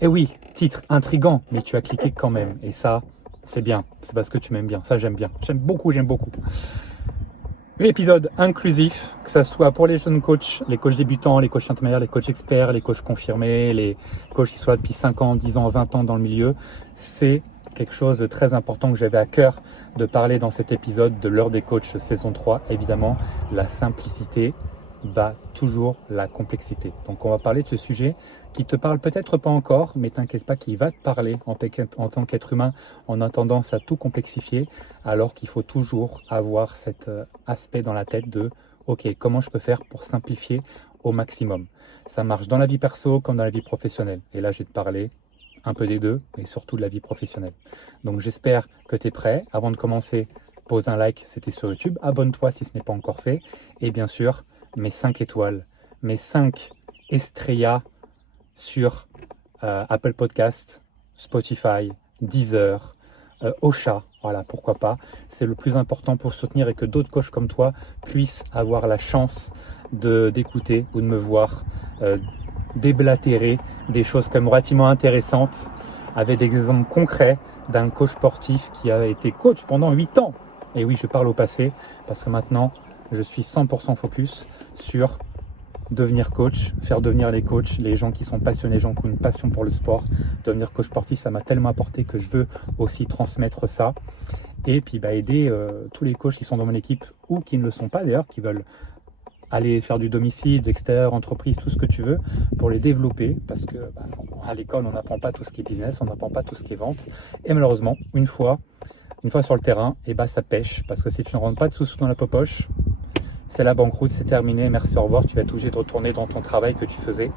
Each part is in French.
Et oui, titre intriguant, mais tu as cliqué quand même. Et ça, c'est bien. C'est parce que tu m'aimes bien. Ça, j'aime bien. J'aime beaucoup, j'aime beaucoup. Épisode inclusif, que ce soit pour les jeunes coachs, les coachs débutants, les coachs intermédiaires, les coachs experts, les coachs confirmés, les coachs qui sont là depuis 5 ans, 10 ans, 20 ans dans le milieu. C'est quelque chose de très important que j'avais à cœur de parler dans cet épisode de l'heure des coachs saison 3. Évidemment, la simplicité bat toujours la complexité. Donc on va parler de ce sujet qui te parle peut-être pas encore, mais t'inquiète pas, qu'il va te parler en tant qu'être humain. On a tendance à tout complexifier, alors qu'il faut toujours avoir cet aspect dans la tête de « Ok, comment je peux faire pour simplifier au maximum ?» Ça marche dans la vie perso comme dans la vie professionnelle. Et là, je vais te parler un peu des deux, mais surtout de la vie professionnelle. Donc j'espère que tu es prêt. Avant de commencer, pose un like, c'était sur YouTube. Abonne-toi si ce n'est pas encore fait. Et bien sûr, mes 5 étoiles, mes 5 estrellas sur Apple Podcast, Spotify, Deezer, Ocha, voilà, pourquoi pas. C'est le plus important pour soutenir et que d'autres coachs comme toi puissent avoir la chance d'écouter ou de me voir déblatérer des choses comme relativement intéressantes avec des exemples concrets d'un coach sportif qui a été coach pendant 8 ans. Et oui, je parle au passé parce que maintenant, je suis 100% focus sur devenir coach, faire devenir les coachs, les gens qui sont passionnés, les gens qui ont une passion pour le sport. Devenir coach sportif, ça m'a tellement apporté que je veux aussi transmettre ça. Et puis aider tous les coachs qui sont dans mon équipe ou qui ne le sont pas d'ailleurs, qui veulent aller faire du domicile, de l'extérieur, entreprise, tout ce que tu veux, pour les développer. Parce que à l'école, on n'apprend pas tout ce qui est business, on n'apprend pas tout ce qui est vente. Et malheureusement, une fois sur le terrain, ça pêche. Parce que si tu ne rentres pas de sous dans la poche, c'est la banqueroute, c'est terminé, merci, au revoir, tu vas être obligé de retourner dans ton travail que tu faisais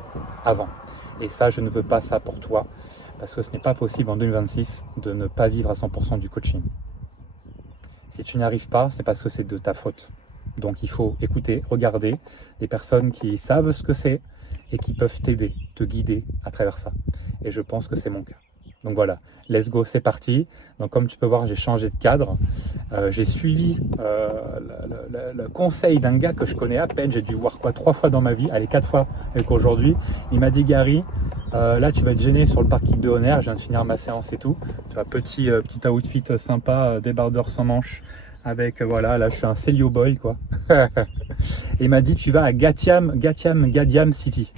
avant. Et ça, je ne veux pas ça pour toi, parce que ce n'est pas possible en 2026 de ne pas vivre à 100% du coaching. Si tu n'y arrives pas, c'est parce que c'est de ta faute. Donc il faut écouter, regarder des personnes qui savent ce que c'est et qui peuvent t'aider, te guider à travers ça. Et je pense que c'est mon cas. Donc voilà, let's go, c'est parti. Donc comme tu peux voir, j'ai changé de cadre. J'ai suivi le conseil d'un gars que je connais à peine. J'ai dû voir 3 fois dans ma vie, allez 4 fois avec aujourd'hui. Il m'a dit Gary, là tu vas être gêné sur le parking de Honner, je viens de finir ma séance et tout. Tu vois, petit outfit sympa, débardeur sans manches. Avec voilà, là je suis un Celio boy quoi. Et il m'a dit tu vas à Gadiam City.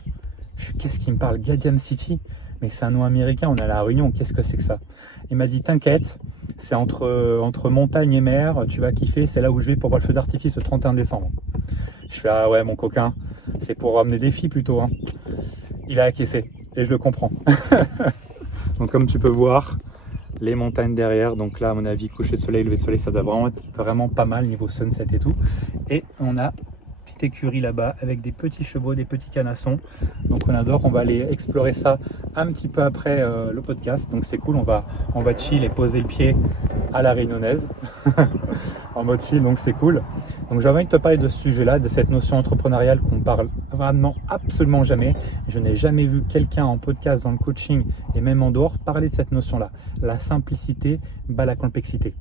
Qu'est-ce qu'il me parle, Gadiam City? Mais c'est un nom américain, on est à La Réunion, qu'est-ce que c'est que ça? Il m'a dit t'inquiète, c'est entre montagne et mer, tu vas kiffer, c'est là où je vais pour voir le feu d'artifice le 31 décembre. Je fais ah ouais mon coquin, c'est pour ramener des filles plutôt hein. Il a acquiescé et je le comprends. Donc comme tu peux voir, les montagnes derrière, donc là à mon avis coucher de soleil, lever de soleil, ça doit vraiment être vraiment pas mal niveau sunset et tout. Et on a petite écurie là-bas avec des petits chevaux, des petits canassons, donc on adore. On va aller explorer ça un petit peu après le podcast, donc c'est cool, on va chill et poser le pied à la réunionnaise en mode chill, donc c'est cool. Donc j'avais envie de te parler de ce sujet-là, de cette notion entrepreneuriale qu'on parle vraiment absolument jamais. Je n'ai jamais vu quelqu'un en podcast, dans le coaching et même en dehors parler de cette notion-là. La simplicité bat la complexité.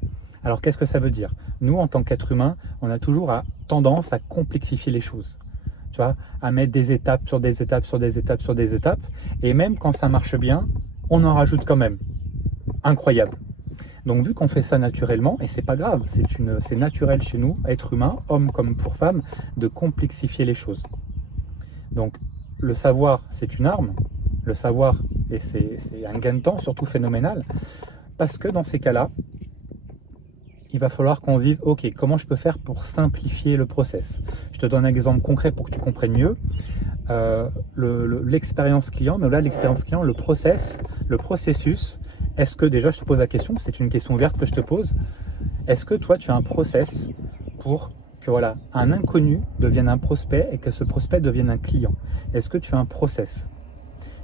Alors qu'est-ce que ça veut dire? Nous, en tant qu'être humain, on a toujours tendance à complexifier les choses. Tu vois, à mettre des étapes sur des étapes sur des étapes sur des étapes. Et même quand ça marche bien, on en rajoute quand même. Incroyable. Donc vu qu'on fait ça naturellement, et c'est pas grave, c'est naturel chez nous, être humain, homme comme pour femme, de complexifier les choses. Donc le savoir, c'est une arme, le savoir, et c'est un gain de temps, surtout phénoménal, parce que dans ces cas-là, il va falloir qu'on se dise, ok, comment je peux faire pour simplifier le process? Je te donne un exemple concret pour que tu comprennes mieux. L'expérience client, mais là l'expérience client, le processus, est-ce que déjà je te pose la question, c'est une question ouverte que je te pose, est-ce que toi tu as un process pour que voilà, un inconnu devienne un prospect et que ce prospect devienne un client? Est-ce que tu as un process?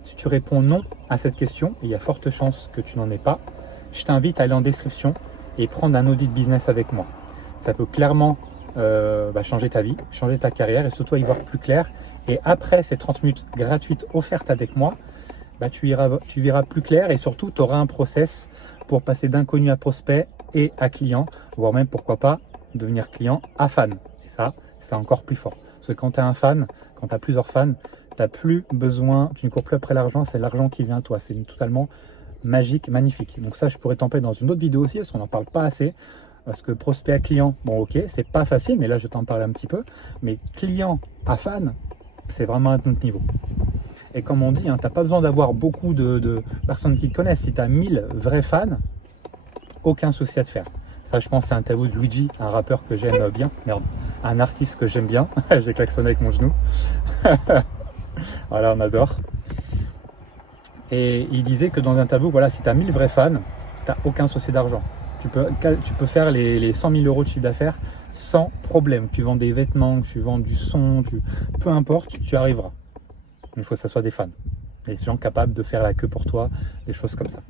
Si tu réponds non à cette question, et il y a forte chance que tu n'en aies pas, je t'invite à aller en description et prendre un audit business avec moi. Ça peut clairement changer ta vie, changer ta carrière et surtout y voir plus clair. Et après ces 30 minutes gratuites offertes avec moi, tu verras plus clair et surtout tu auras un process pour passer d'inconnu à prospect et à client, voire même pourquoi pas devenir client à fan. Et ça, c'est encore plus fort. Parce que quand tu es un fan, quand tu as plusieurs fans, t'as plus besoin, tu ne cours plus après l'argent, c'est l'argent qui vient à toi. C'est totalement magique, magnifique. Donc ça, je pourrais t'en parler dans une autre vidéo aussi, parce qu'on n'en parle pas assez. Parce que prospect à client, bon ok, c'est pas facile, mais là je t'en parle un petit peu. Mais client à fan, c'est vraiment un autre niveau. Et comme on dit, hein, tu n'as pas besoin d'avoir beaucoup de personnes qui te connaissent. Si tu as 1000 vrais fans, aucun souci à te faire. Ça, je pense, c'est un interview de Luigi, un rappeur que j'aime bien. Merde, un artiste que j'aime bien. J'ai klaxonné avec mon genou. Voilà, on adore. Et il disait que dans l'interview, voilà, si tu as 1000 vrais fans, tu n'as aucun souci d'argent. Tu peux faire les 100 000 euros de chiffre d'affaires sans problème. Tu vends des vêtements, tu vends du son, peu importe, tu arriveras. Il faut que ça soit des fans, des gens capables de faire la queue pour toi, des choses comme ça.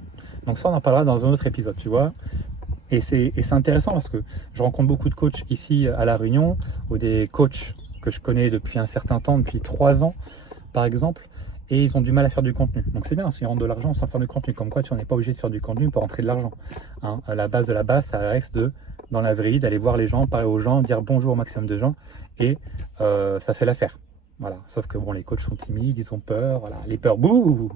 Donc ça, on en parlera dans un autre épisode, tu vois. Et c'est intéressant parce que je rencontre beaucoup de coachs ici à La Réunion, ou des coachs que je connais depuis un certain temps, depuis 3 ans par exemple, et ils ont du mal à faire du contenu. Donc c'est bien, ils rentrent de l'argent sans faire du contenu. Comme quoi, tu n'en es pas obligé de faire du contenu pour rentrer de l'argent. Hein, à la base de la base, ça reste dans la vraie vie, d'aller voir les gens, parler aux gens, dire bonjour au maximum de gens, et ça fait l'affaire. Voilà. Sauf que bon, les coachs sont timides, ils ont peur, voilà. Les peurs, bouh.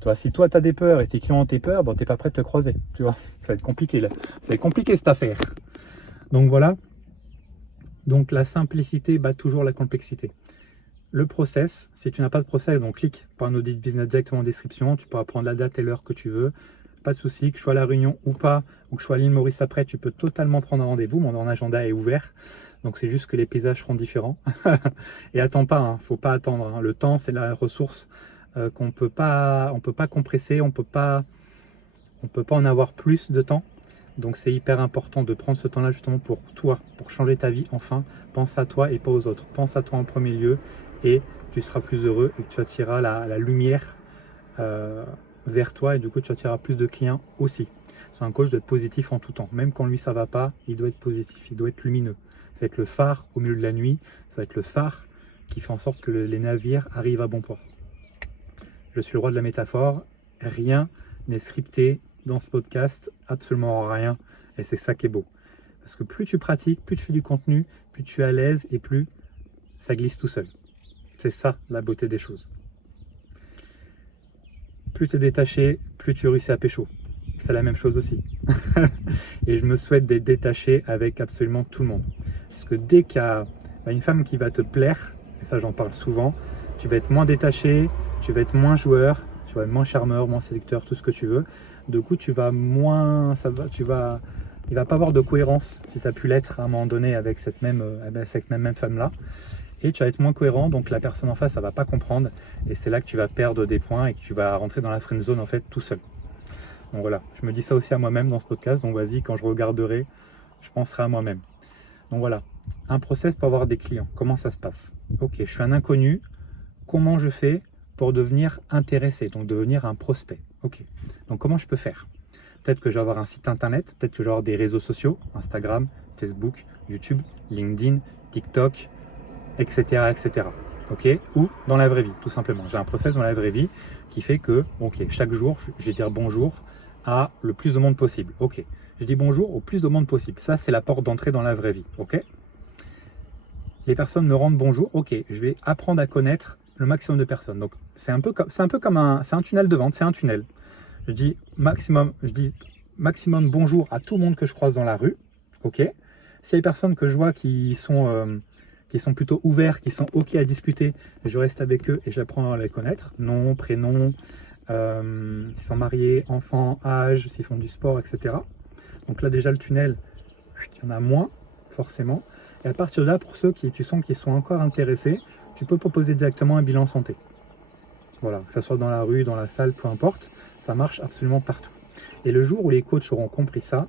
Toi, si toi tu as des peurs et tes clients ont des peurs, bon, tu n'es pas prêt de te croiser. Tu vois, ça va être compliqué là. Ça va être compliqué cette affaire. Donc voilà. Donc la simplicité bat toujours la complexité. Le process, si tu n'as pas de process, donc clique par un audit business directement en description. Tu pourras prendre la date et l'heure que tu veux. Pas de souci, que je sois à La Réunion ou pas, ou que je sois à l'île Maurice après, tu peux totalement prendre un rendez-vous. Mon agenda est ouvert. Donc c'est juste que les paysages seront différents. Et attends pas, hein, faut pas attendre. Hein. Le temps, c'est la ressource qu'on peut pas compresser, on peut pas en avoir plus de temps. Donc c'est hyper important de prendre ce temps-là justement pour toi, pour changer ta vie. Enfin, pense à toi et pas aux autres. Pense à toi en premier lieu et tu seras plus heureux et tu attireras la lumière vers toi et du coup tu attireras plus de clients aussi. C'est un coach doit être positif en tout temps. Même quand lui ça va pas, il doit être positif, il doit être lumineux. Ça va être le phare au milieu de la nuit, ça va être le phare qui fait en sorte que les navires arrivent à bon port. Je suis le roi de la métaphore, rien n'est scripté dans ce podcast, absolument rien, et c'est ça qui est beau. Parce que plus tu pratiques, plus tu fais du contenu, plus tu es à l'aise et plus ça glisse tout seul. C'est ça la beauté des choses. Plus tu es détaché, plus tu réussis à pécho. C'est la même chose aussi. Et je me souhaite d'être détaché avec absolument tout le monde. Parce que dès qu'il y a une femme qui va te plaire, et ça j'en parle souvent, tu vas être moins détaché, tu vas être moins joueur, tu vas être moins charmeur, moins séducteur, tout ce que tu veux. Du coup, tu vas moins, il va pas avoir de cohérence si tu as pu l'être à un moment donné avec cette même femme-là. Et tu vas être moins cohérent, donc la personne en face, ça va pas comprendre. Et c'est là que tu vas perdre des points et que tu vas rentrer dans la friend zone en fait tout seul. Donc voilà, je me dis ça aussi à moi-même dans ce podcast. Donc vas-y, quand je regarderai, je penserai à moi-même. Donc voilà, un process pour avoir des clients. Comment ça se passe? Ok, je suis un inconnu. Comment je fais pour devenir intéressé, donc devenir un prospect? Ok, donc comment je peux faire? Peut-être que je vais avoir un site internet, peut-être que je vais avoir des réseaux sociaux, Instagram, Facebook, YouTube, LinkedIn, TikTok, etc. etc. Ok, ou dans la vraie vie, tout simplement. J'ai un process dans la vraie vie qui fait que, ok, chaque jour, je vais dire bonjour à le plus de monde possible. Ok, je dis bonjour au plus de monde possible. Ça, c'est la porte d'entrée dans la vraie vie. Ok, les personnes me rendent bonjour. Ok, je vais apprendre à connaître le maximum de personnes. Donc, c'est un peu comme c'est un tunnel de vente, c'est un tunnel. Je dis maximum bonjour à tout le monde que je croise dans la rue. Ok, s'il y a des personnes que je vois qui sont plutôt ouverts, qui sont ok à discuter, je reste avec eux et j'apprends à les connaître. Nom, prénom, s'ils sont mariés, enfants, âge, s'ils font du sport, etc. Donc là déjà le tunnel, il y en a moins forcément. Et à partir de là, pour ceux qui tu sens qu'ils sont encore intéressés, tu peux proposer directement un bilan santé. Voilà, que ce soit dans la rue, dans la salle, peu importe, ça marche absolument partout. Et le jour où les coachs auront compris ça,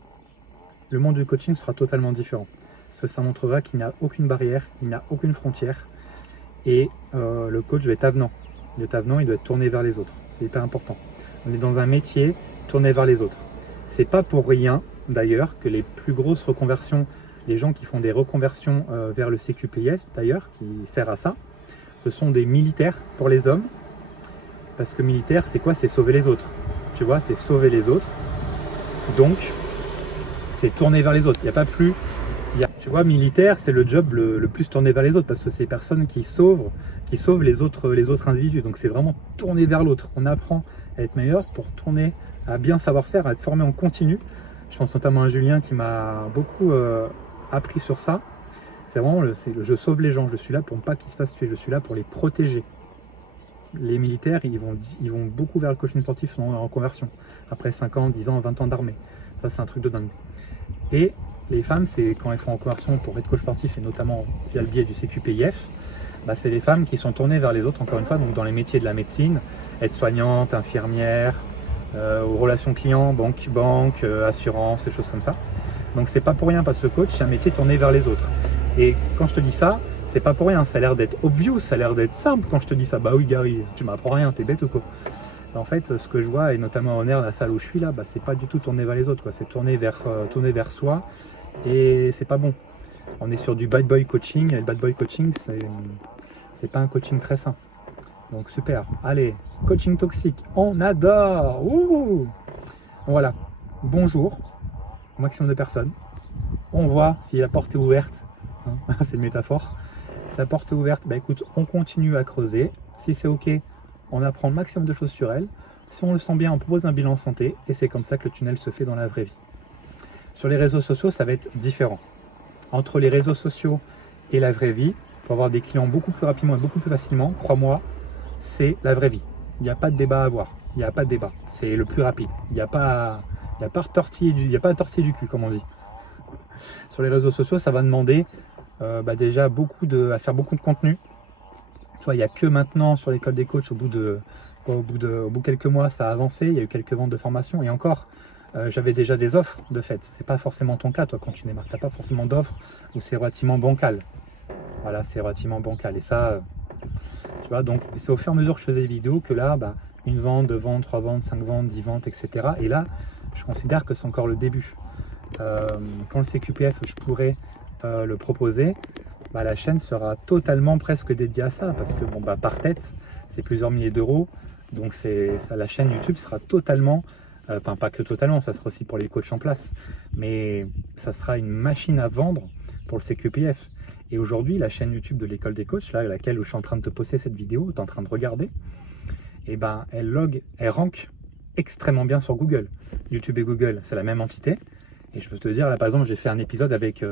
le monde du coaching sera totalement différent. Parce que ça montrera qu'il n'y a aucune barrière, il n'y a aucune frontière. Et le coach va être avenant. Il est avenant, il doit être tourné vers les autres. C'est hyper important. On est dans un métier tourné vers les autres. C'est pas pour rien, d'ailleurs, que les plus grosses reconversions, les gens qui font des reconversions vers le CQPF, d'ailleurs, qui sert à ça, ce sont des militaires pour les hommes. Parce que militaire, c'est quoi? C'est sauver les autres. Tu vois, c'est sauver les autres. Donc, c'est tourner vers les autres. Il n'y a pas plus... Tu vois, militaire, c'est le job le plus tourné vers les autres parce que c'est les personnes qui sauvent les autres individus. Donc c'est vraiment tourné vers l'autre. On apprend à être meilleur pour tourner, à bien savoir faire, à être formé en continu. Je pense notamment à Julien qui m'a beaucoup appris sur ça. C'est vraiment je sauve les gens. Je suis là pour ne pas qu'ils se fassent tuer. Je suis là pour les protéger. Les militaires, ils vont beaucoup vers le coaching sportif en conversion. Après 5 ans, 10 ans, 20 ans d'armée. Ça, c'est un truc de dingue. Et les femmes, c'est quand elles font en conversion pour être coach sportif et notamment via le biais du CQPIF, bah, c'est les femmes qui sont tournées vers les autres, encore une fois, donc dans les métiers de la médecine, aide-soignante, infirmière, aux relations clients, banque, assurance, des choses comme ça. Donc c'est pas pour rien parce que le coach, c'est un métier tourné vers les autres. Et quand je te dis ça, c'est pas pour rien, ça a l'air d'être obvious, ça a l'air d'être simple quand je te dis ça. Bah oui Gary, tu m'apprends rien, t'es bête ou quoi? En fait, ce que je vois, et notamment en air, la salle où je suis là, bah, c'est pas du tout tourné vers les autres, quoi. C'est tourné vers soi, et c'est pas bon. On est sur du bad boy coaching, et le bad boy coaching, c'est pas un coaching très sain. Donc super, allez, coaching toxique, on adore. Ouh, voilà, bonjour au maximum de personnes. On voit si la porte est ouverte, hein, c'est une métaphore. Si la porte est ouverte, bah écoute, on continue à creuser. Si c'est ok, on apprend le maximum de choses sur elle. Si on le sent bien, on propose un bilan santé et c'est comme ça que le tunnel se fait dans la vraie vie. Sur les réseaux sociaux, ça va être différent. Entre les réseaux sociaux et la vraie vie, pour avoir des clients beaucoup plus rapidement et beaucoup plus facilement, crois-moi, c'est la vraie vie. Il n'y a pas de débat à avoir. Il n'y a pas de débat. C'est le plus rapide. Il n'y a pas à tortiller du cul, comme on dit. Sur les réseaux sociaux, ça va demander déjà à faire beaucoup de contenu. Tu vois, il n'y a que maintenant sur l'école des coachs, au bout de quelques mois, ça a avancé. Il y a eu quelques ventes de formation et encore, j'avais déjà des offres de fait. C'est pas forcément ton cas, toi, quand tu démarres. Tu n'as pas forcément d'offres où c'est relativement bancal. Voilà, c'est relativement bancal. Et ça, tu vois, donc c'est au fur et à mesure que je faisais des vidéos que là, une vente, 2 ventes, 3 ventes, 5 ventes, 10 ventes, etc. Et là, je considère que c'est encore le début. Quand le CQPF, je pourrais le proposer, la chaîne sera totalement presque dédiée à ça parce que par tête c'est plusieurs milliers d'euros, donc la chaîne YouTube sera totalement, enfin pas que totalement, ça sera aussi pour les coachs en place, mais ça sera une machine à vendre pour le CQPF. Et aujourd'hui la chaîne YouTube de l'école des coachs, là laquelle je suis en train de te poster cette vidéo, tu es en train de regarder, et elle rank extrêmement bien sur Google. YouTube et Google, c'est la même entité. Et je peux te dire, là par exemple, j'ai fait un épisode avec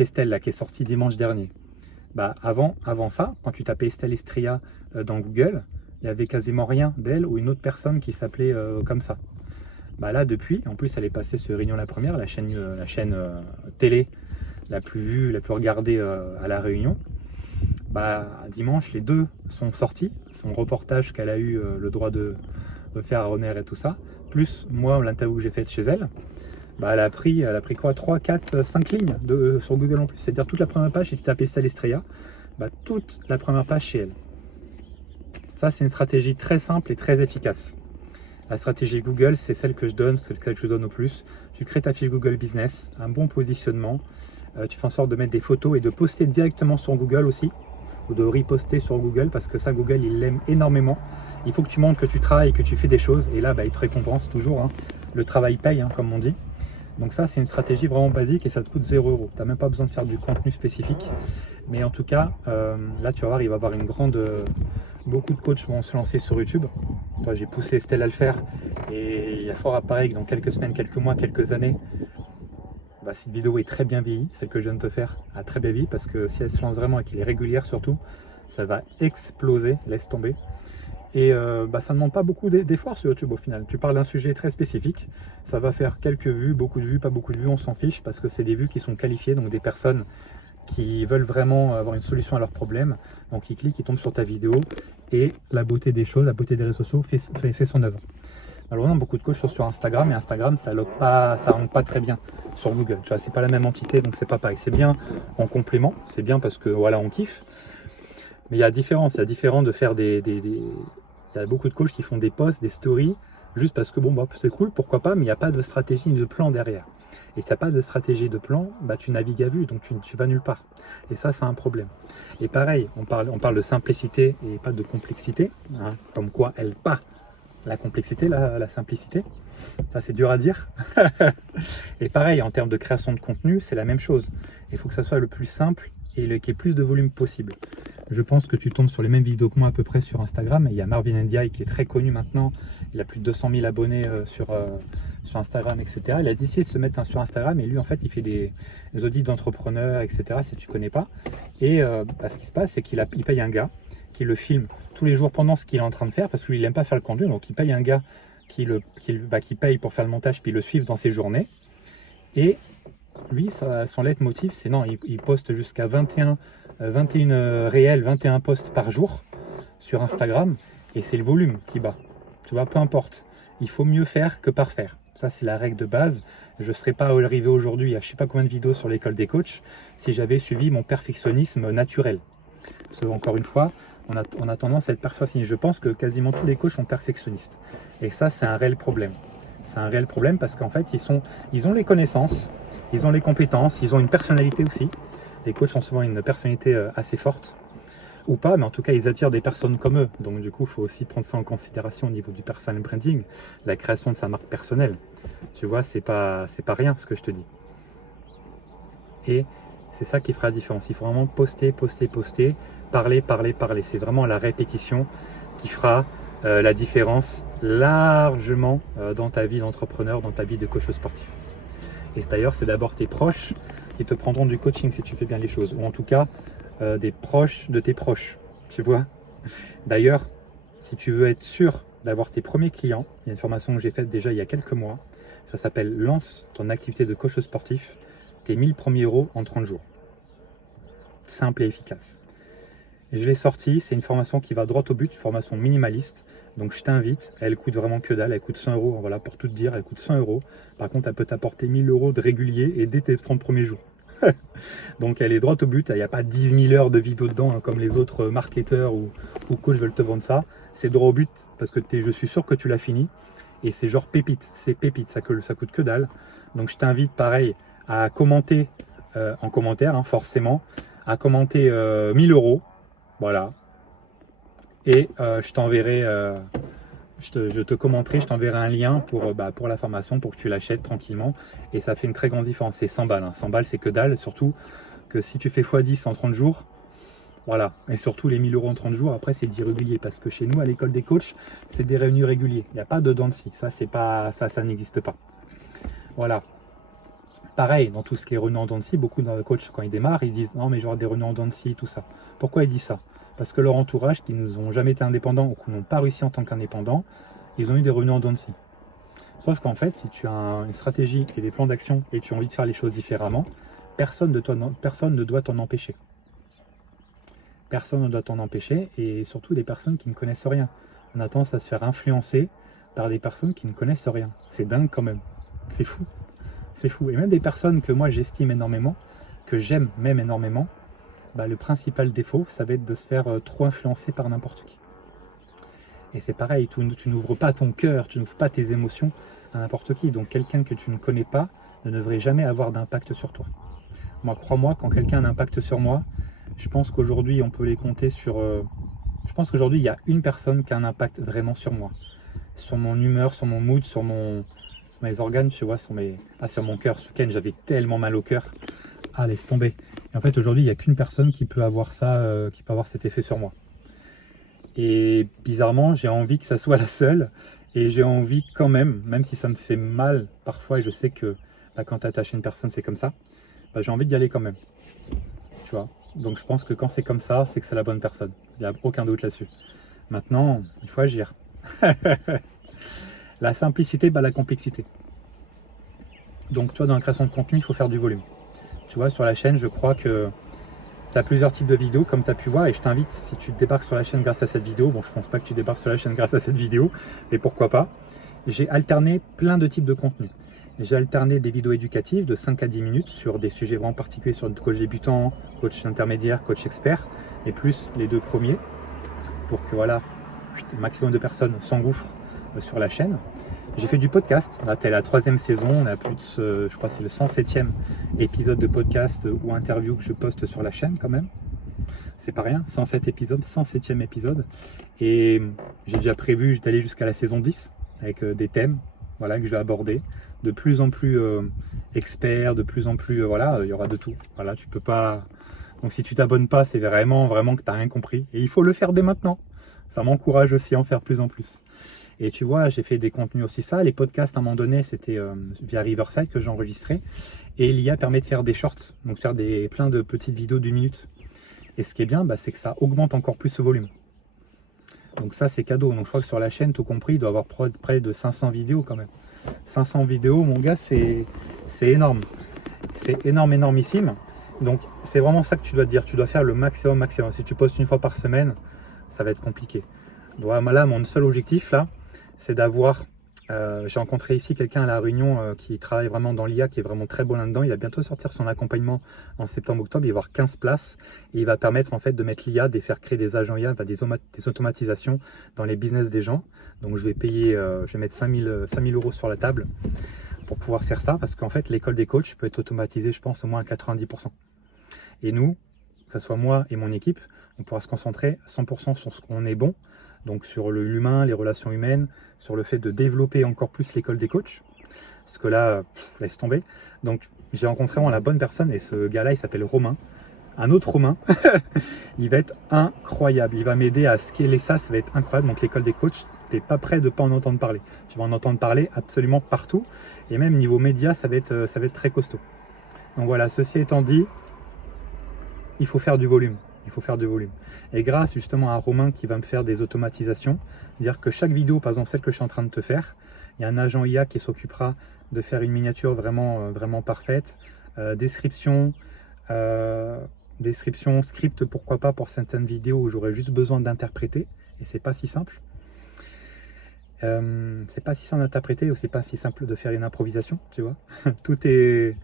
Estelle, là, qui est sorti dimanche dernier. Avant ça, quand tu tapais Estelle Estria dans Google, il n'y avait quasiment rien d'elle ou une autre personne qui s'appelait comme ça. Là, depuis, en plus, elle est passée sur Réunion la Première, la chaîne télé la plus vue, la plus regardée à La Réunion. Dimanche, les deux sont sortis. Son reportage qu'elle a eu le droit de faire à Roner et tout ça, plus moi, l'interview que j'ai faite chez elle. Elle a pris quoi, 3, 4, 5 lignes sur Google en plus. C'est-à-dire toute la première page, si tu tapes Estelle Estria, toute la première page chez elle. Ça, c'est une stratégie très simple et très efficace. La stratégie Google, c'est celle que je donne, c'est celle que je donne au plus. Tu crées ta fiche Google Business, un bon positionnement. Tu fais en sorte de mettre des photos et de poster directement sur Google aussi, ou de reposter sur Google, parce que ça, Google, il l'aime énormément. Il faut que tu montres que tu travailles, que tu fais des choses, et là, il te récompense toujours. Hein. Le travail paye, hein, comme on dit. Donc ça, c'est une stratégie vraiment basique et ça te coûte 0 €. Tu n'as même pas besoin de faire du contenu spécifique. Mais en tout cas, là, tu vas voir, il va y avoir beaucoup de coachs vont se lancer sur YouTube. J'ai poussé Estelle à le faire et il y a fort à parier que dans quelques semaines, quelques mois, quelques années, cette vidéo est très bien vieillie. Celle que je viens de te faire a très bien vieilli parce que si elle se lance vraiment et qu'elle est régulière surtout, ça va exploser, laisse tomber. Et ça ne demande pas beaucoup d'efforts sur YouTube au final. Tu parles d'un sujet très spécifique, ça va faire quelques vues, beaucoup de vues, pas beaucoup de vues, on s'en fiche parce que c'est des vues qui sont qualifiées, donc des personnes qui veulent vraiment avoir une solution à leurs problèmes. Donc ils cliquent, ils tombent sur ta vidéo et la beauté des choses, la beauté des réseaux sociaux fait son œuvre. Malheureusement, beaucoup de coachs sont sur Instagram et Instagram, ça rentre pas très bien sur Google. Tu vois, c'est pas la même entité, donc c'est pas pareil. C'est bien en complément, c'est bien parce que voilà, on kiffe. Mais il y a différence, de faire il y a beaucoup de coachs qui font des posts, des stories, juste parce que c'est cool, pourquoi pas, mais il n'y a pas de stratégie ni de plan derrière. Et s'il n'y a pas de stratégie de plan, tu navigues à vue, donc tu vas nulle part. Et ça, c'est un problème. Et pareil, on parle de simplicité et pas de complexité, hein, comme quoi elle pas la complexité, la simplicité. Ça, c'est dur à dire. Et pareil, en termes de création de contenu, c'est la même chose. Il faut que ça soit le plus simple et qu'il y ait plus de volume possible. Je pense que tu tombes sur les mêmes vidéos que moi à peu près sur Instagram. Il y a Marvin Ndiaye qui est très connu maintenant. Il a plus de 200 000 abonnés sur Instagram, etc. Il a décidé de se mettre sur Instagram et lui, en fait, il fait des audits d'entrepreneurs, etc. Si tu ne connais pas. Et ce qui se passe, c'est qu'il paye un gars qui le filme tous les jours pendant ce qu'il est en train de faire parce qu'il n'aime pas faire le contenu. Donc, il paye un gars qui paye pour faire le montage puis le suivre dans ses journées. Et lui, son leitmotiv, c'est non, il poste jusqu'à 21 réels, 21 posts par jour sur Instagram et c'est le volume qui bat. Tu vois, peu importe. Il faut mieux faire que parfaire. Ça, c'est la règle de base. Je ne serais pas arrivé aujourd'hui à je ne sais pas combien de vidéos sur l'école des coachs si j'avais suivi mon perfectionnisme naturel. Parce que, encore une fois, on a tendance à être perfectionniste. Je pense que quasiment tous les coachs sont perfectionnistes. Et ça, c'est un réel problème. C'est un réel problème parce qu'en fait, ils ont les connaissances, ils ont les compétences, ils ont une personnalité aussi. Les coachs ont souvent une personnalité assez forte, ou pas, mais en tout cas, ils attirent des personnes comme eux. Donc du coup, il faut aussi prendre ça en considération au niveau du personal branding, la création de sa marque personnelle. Tu vois, c'est pas rien ce que je te dis. Et c'est ça qui fera la différence. Il faut vraiment poster, parler. C'est vraiment la répétition qui fera la différence largement dans ta vie d'entrepreneur, dans ta vie de coach sportif. Et d'ailleurs, c'est d'abord tes proches qui te prendront du coaching si tu fais bien les choses, ou en tout cas des proches de tes proches, tu vois. D'ailleurs, si tu veux être sûr d'avoir tes premiers clients, il y a une formation que j'ai faite déjà il y a quelques mois, ça s'appelle « Lance ton activité de coach sportif, tes 1000 premiers euros en 30 jours ». Simple et efficace. Je l'ai sortie, c'est une formation qui va droit au but, une formation minimaliste. Donc je t'invite, elle coûte vraiment que dalle, elle coûte 100 euros, voilà, pour tout te dire, elle coûte 100 euros. Par contre, elle peut t'apporter 1000 euros de régulier et dès tes 30 premiers jours. Donc elle est droit au but, il n'y a pas 10 000 heures de vidéo dedans, hein, comme les autres marketeurs ou coachs veulent te vendre ça. C'est droit au but parce que je suis sûr que tu l'as fini. Et c'est genre pépite, ça coûte que dalle. Donc je t'invite pareil à commenter en commentaire, hein, forcément, à commenter 1000 euros. Voilà. Et je t'enverrai, je te commenterai, je t'enverrai un lien pour la formation, pour que tu l'achètes tranquillement. Et ça fait une très grande différence. C'est 100 balles. Hein. 100 balles, c'est que dalle. Surtout que si tu fais x10 en 30 jours, voilà. Et surtout les 1000 euros en 30 jours, après, c'est irrégulier. Parce que chez nous, à l'école des coachs, c'est des revenus réguliers. Il n'y a pas de dents de scie. Ça n'existe pas. Voilà. Pareil, dans tout ce qui est revenus en dents de scie, beaucoup de coachs, quand ils démarrent, ils disent non, mais j'aurai des revenus en dents de scie, tout ça. Pourquoi ils disent ça? Parce que leur entourage, qui n'ont jamais été indépendants ou qui n'ont pas réussi en tant qu'indépendants, ils ont eu des revenus en dents de scie. Sauf qu'en fait, si tu as une stratégie et des plans d'action et tu as envie de faire les choses différemment, personne ne doit t'en empêcher. Personne ne doit t'en empêcher, et surtout des personnes qui ne connaissent rien. On a tendance à se faire influencer par des personnes qui ne connaissent rien. C'est dingue quand même. C'est fou. C'est fou. Et même des personnes que moi j'estime énormément, que j'aime même énormément, le principal défaut, ça va être de se faire trop influencer par n'importe qui. Et c'est pareil, tu n'ouvres pas ton cœur, tu n'ouvres pas tes émotions à n'importe qui. Donc quelqu'un que tu ne connais pas ne devrait jamais avoir d'impact sur toi. Moi, crois-moi, quand quelqu'un a un impact sur moi, je pense qu'aujourd'hui, on peut les compter sur... je pense qu'aujourd'hui, il y a une personne qui a un impact vraiment sur moi. Sur mon humeur, sur mon mood, sur mes organes, tu vois, sur mon cœur. Ce week-end, j'avais tellement mal au cœur. Ah, laisse tomber. Et en fait, aujourd'hui, il n'y a qu'une personne qui peut avoir ça, qui peut avoir cet effet sur moi. Et bizarrement, j'ai envie que ça soit la seule. Et j'ai envie quand même si ça me fait mal parfois, et je sais que quand tu es attaché à une personne, c'est comme ça, j'ai envie d'y aller quand même. Tu vois. Donc je pense que quand c'est comme ça, c'est que c'est la bonne personne. Il n'y a aucun doute là-dessus. Maintenant, il faut agir. La simplicité bat la complexité. Donc, tu vois, dans la création de contenu, il faut faire du volume. Tu vois, sur la chaîne, je crois que tu as plusieurs types de vidéos, comme tu as pu voir, et je t'invite, si tu débarques sur la chaîne grâce à cette vidéo, bon, je pense pas que tu débarques sur la chaîne grâce à cette vidéo, mais pourquoi pas, j'ai alterné plein de types de contenus. J'ai alterné des vidéos éducatives de 5 à 10 minutes sur des sujets vraiment particuliers, sur le coach débutant, coach intermédiaire, coach expert, et plus les deux premiers, pour que voilà, le maximum de personnes s'engouffrent sur la chaîne. J'ai fait du podcast, là t'es la 3e saison, on a plus de, je crois que c'est le 107e épisode de podcast ou interview que je poste sur la chaîne quand même. C'est pas rien, 107 épisodes, 107e épisode. Et j'ai déjà prévu d'aller jusqu'à la saison 10 avec des thèmes, voilà, que je vais aborder. De plus en plus experts, de plus en plus, voilà, il y aura de tout. Voilà, tu peux pas... Donc si tu t'abonnes pas, c'est vraiment que tu n'as rien compris. Et il faut le faire dès maintenant. Ça m'encourage aussi à en faire plus en plus. Et tu vois, j'ai fait des contenus aussi ça. Les podcasts, à un moment donné, c'était via Riverside que j'enregistrais. Et l'IA permet de faire des shorts, donc faire plein de petites vidéos d'1 minute. Et ce qui est bien, c'est que ça augmente encore plus ce volume. Donc ça, c'est cadeau. Donc je crois que sur la chaîne, tout compris, il doit y avoir près de 500 vidéos quand même. 500 vidéos, mon gars, c'est énorme. C'est énorme, énormissime. Donc c'est vraiment ça que tu dois te dire. Tu dois faire le maximum. Si tu postes une fois par semaine, ça va être compliqué. Donc là, mon seul objectif, là, c'est d'avoir... j'ai rencontré ici quelqu'un à La Réunion qui travaille vraiment dans l'IA, qui est vraiment très bon là-dedans. Il va bientôt sortir son accompagnement en septembre-octobre. Il va y avoir 15 places et il va permettre en fait de mettre l'IA, de faire créer des agents IA, des automatisations dans les business des gens. Donc je vais payer, je vais mettre 5 000 € sur la table pour pouvoir faire ça, parce qu'en fait l'école des coachs peut être automatisée, je pense, au moins à 90%. Et nous, que ce soit moi et mon équipe, on pourra se concentrer 100% sur ce qu'on est bon, donc sur l'humain, les relations humaines, sur le fait de développer encore plus l'école des coachs, parce que là, laisse tomber. Donc j'ai rencontré vraiment la bonne personne, et ce gars-là, il s'appelle Romain, un autre Romain. Il va être incroyable, il va m'aider à scaler ça, ça va être incroyable. Donc l'école des coachs, t'es pas prêt de ne pas en entendre parler. Tu vas en entendre parler absolument partout, et même niveau média, ça va être très costaud. Donc voilà, ceci étant dit, il faut faire du volume. Il faut faire du volume. Et grâce justement à Romain qui va me faire des automatisations, dire que chaque vidéo, par exemple celle que je suis en train de te faire, il y a un agent IA qui s'occupera de faire une miniature vraiment parfaite, description, script, pourquoi pas pour certaines vidéos où j'aurais juste besoin d'interpréter, et c'est pas si simple. C'est pas si simple d'interpréter, ou c'est pas si simple de faire une improvisation, tu vois. Tout est...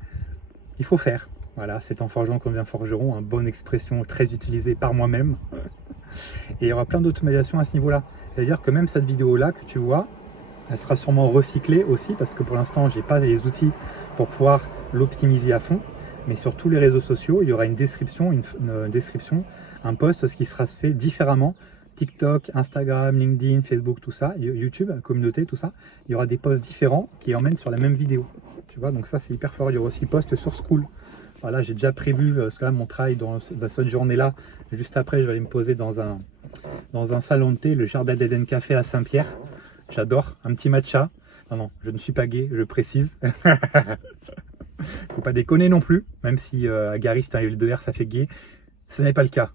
Il faut faire. Voilà, c'est en forgeant qu'on devient forgeron, une bonne expression très utilisée par moi-même. Et il y aura plein d'automatisation à ce niveau-là. C'est-à-dire que même cette vidéo-là que tu vois, elle sera sûrement recyclée aussi, parce que pour l'instant, j'ai pas les outils pour pouvoir l'optimiser à fond. Mais sur tous les réseaux sociaux, il y aura une description, un post, ce qui sera fait différemment. TikTok, Instagram, LinkedIn, Facebook, tout ça, YouTube, communauté, tout ça. Il y aura des posts différents qui emmènent sur la même vidéo. Tu vois, donc ça, c'est hyper fort. Il y aura aussi posts sur School. Voilà, j'ai déjà prévu, parce que là, mon travail dans cette journée-là, juste après, je vais aller me poser dans un salon de thé, le Jardin d'Eden Café à Saint-Pierre. J'adore, un petit matcha. Non, je ne suis pas gay, je précise. Faut pas déconner non plus, même si à Gary, c'est un L2R, ça fait gay. Ce n'est pas le cas.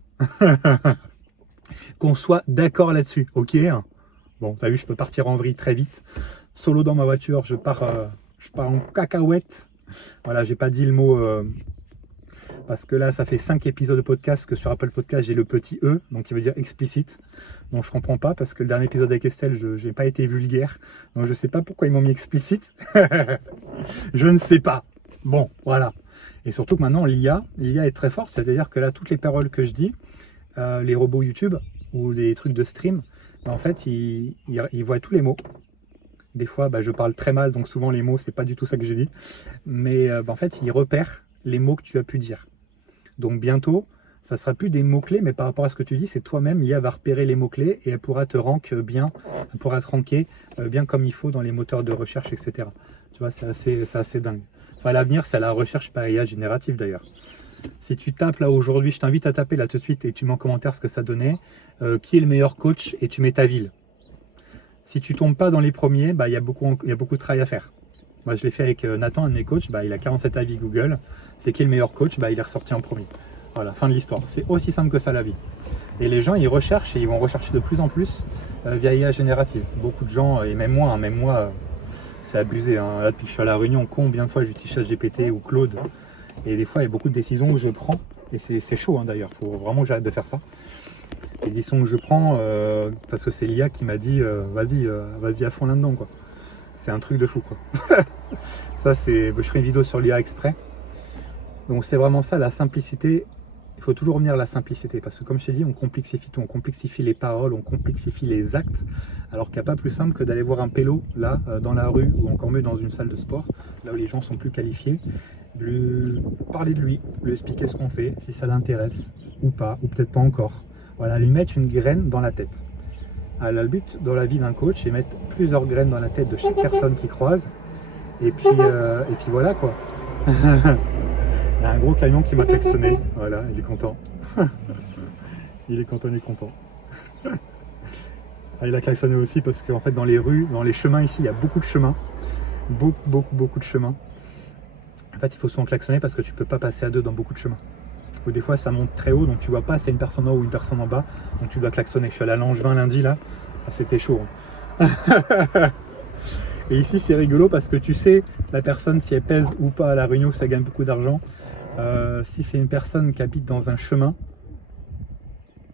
Qu'on soit d'accord là-dessus, ok? Bon, t'as vu, je peux partir en vrille très vite. Solo dans ma voiture, je pars en cacahuète. Voilà, j'ai pas dit le mot parce que là, ça fait 5 épisodes de podcast que sur Apple Podcast, j'ai le petit E, donc il veut dire explicite. Donc je comprends pas, parce que le dernier épisode avec Estelle, je n'ai pas été vulgaire. Donc je sais pas pourquoi ils m'ont mis explicite. Je ne sais pas. Bon, voilà. Et surtout que maintenant, l'IA est très forte. C'est-à-dire que là, toutes les paroles que je dis, les robots YouTube ou les trucs de stream, en fait, ils voient tous les mots. Des fois, je parle très mal, donc souvent les mots, c'est pas du tout ça que j'ai dit. Mais en fait, ils repèrent les mots que tu as pu dire. Donc bientôt, ça sera plus des mots-clés, mais par rapport à ce que tu dis, c'est toi-même, l'IA va repérer les mots-clés et elle pourra te rank bien, elle pourra te ranker bien comme il faut dans les moteurs de recherche, etc. Tu vois, c'est assez dingue. Enfin, l'avenir, c'est la recherche par IA générative d'ailleurs. Si tu tapes là aujourd'hui, je t'invite à taper là tout de suite et tu mets en commentaire ce que ça donnait, qui est le meilleur coach, et tu mets ta ville. Si tu tombes pas dans les premiers, il y a beaucoup de travail à faire. Moi, je l'ai fait avec Nathan, un de mes coachs, il a 47 avis Google. C'est qui est le meilleur coach? Il est ressorti en premier. Voilà, fin de l'histoire. C'est aussi simple que ça la vie. Et les gens, ils recherchent, et ils vont rechercher de plus en plus via IA générative. Beaucoup de gens, et même moi, c'est abusé. Là, depuis que je suis à La Réunion, combien de fois j'utilise ChatGPT ou Claude? Et des fois, il y a beaucoup de décisions où je prends, et c'est chaud d'ailleurs, il faut vraiment que j'arrête de faire ça. Les décisions que je prends, parce que c'est l'IA qui m'a dit vas-y à fond là-dedans, quoi. C'est un truc de fou, quoi. Ça, je ferai une vidéo sur l'IA exprès. Donc c'est vraiment ça, la simplicité. Il faut toujours revenir à la simplicité, parce que comme je t'ai dit, on complexifie tout, on complexifie les paroles, on complexifie les actes, alors qu'il n'y a pas plus simple que d'aller voir un pélo, là, dans la rue, ou encore mieux dans une salle de sport, là où les gens sont plus qualifiés, parler de lui, lui expliquer ce qu'on fait, si ça l'intéresse ou pas, ou peut-être pas encore. Voilà, lui mettre une graine dans la tête. Alors, le but dans la vie d'un coach, c'est mettre plusieurs graines dans la tête de chaque personne qui croise. Et puis voilà quoi. Il y a un gros camion qui m'a klaxonné. Voilà, il est content. Il est content, il est content. Ah, il a klaxonné aussi parce qu'en fait dans les rues, dans les chemins ici, il y a beaucoup de chemins. Beaucoup de chemins. En fait, il faut souvent klaxonner parce que tu peux pas passer à deux dans beaucoup de chemins. Ou des fois ça monte très haut, donc tu vois pas s'il y a une personne en haut ou une personne en bas, donc tu dois klaxonner. Je suis allé à Langevin lundi là, c'était chaud. Et ici c'est rigolo parce que tu sais la personne si elle pèse ou pas à la Réunion, ça gagne beaucoup d'argent. Si c'est une personne qui habite dans un chemin,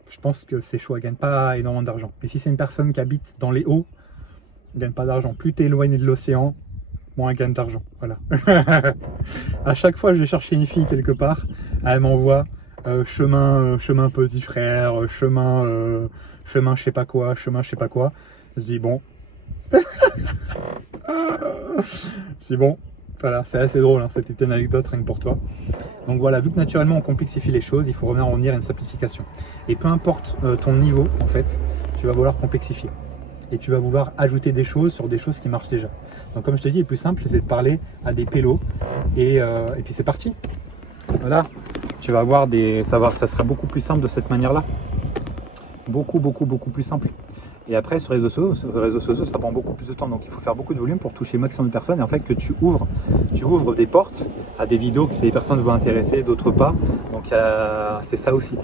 je pense que c'est chaud, elle gagne pas énormément d'argent. Et si c'est une personne qui habite dans les hauts, elle gagne pas d'argent. Plus tu es éloigné de l'océan, moins elle gagne d'argent. Voilà. À chaque fois je vais chercher une fille quelque part, elle m'envoie chemin petit frère, chemin je sais pas quoi, chemin je sais pas quoi. Je dis bon. Je dis bon, voilà, c'est assez drôle, hein, cette petite anecdote rien que pour toi. Donc voilà, vu que naturellement on complexifie les choses, il faut revenir en venir à une simplification. Et peu importe ton niveau, en fait, tu vas vouloir complexifier. Et tu vas vouloir ajouter des choses sur des choses qui marchent déjà. Donc comme je te dis, le plus simple, c'est de parler à des pélos. Et puis c'est parti. Voilà, tu vas avoir ça sera beaucoup plus simple de cette manière-là. Beaucoup plus simple. Et après, sur les réseaux sociaux, ça prend beaucoup plus de temps. Donc, il faut faire beaucoup de volume pour toucher le maximum de personnes. Et en fait, que tu ouvres des portes à des vidéos que ces personnes vont intéresser, d'autres pas. Donc, c'est ça aussi.